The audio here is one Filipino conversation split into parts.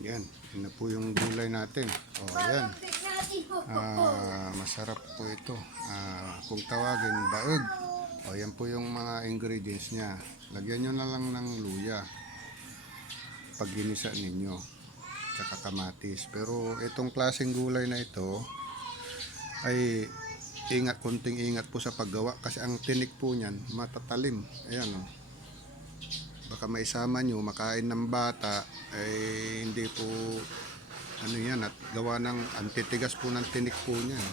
Yan, yun na po yung gulay natin. O, yan. Masarap po ito. Kung tawagin, daog. O, yan po yung mga ingredients niya. Lagyan nyo na lang ng luya pag ginisa ninyo. Tsaka kamatis. Pero itong klaseng gulay na ito ay konting ingat po sa paggawa. Kasi ang tinik po niyan, matatalim. Ayan o. Baka maisama nyo, makain ng bata, ay hindi po ano yan, at gawa ng antitigas po ng tinik po niyan.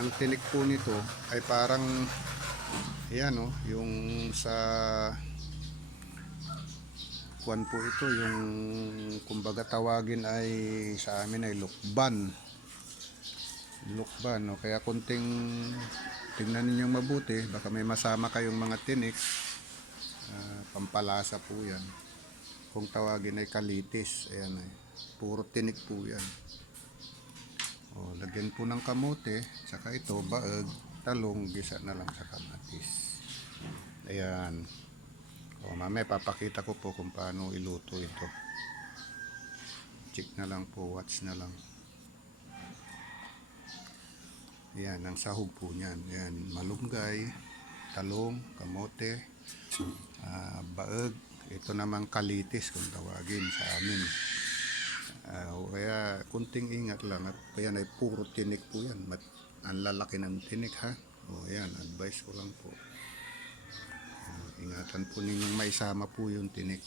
Ang tinik po nito ay parang yan o, yung sa kuwan po ito, yung kumbaga tawagin ay sa amin ay lukban. Lukban o, kaya kunting tingnan ninyong mabuti, baka may masama kayong mga tinik. Pampalasa po yan. Kung tawagin ay kalitis. Ayan ay. Puro tinik po yan. O, lagyan po ng kamote. Saka ito, baag, talong, gisa na lang sa kamatis. Ayan. O, mamaya papakita ko po kung paano iluto ito. Check na lang po, watch na lang. Ayan, ang sahog po niyan. Ayan, malunggay, talong, kamote, baag, ito namang kalitis kung tawagin sa amin. Kaya kunting ingat lang, at kaya ay puro tinik po yan. Ang lalaki ng tinik ha. O yan, advice ko lang po. Ingatan po ninyong maisama po yung tinik.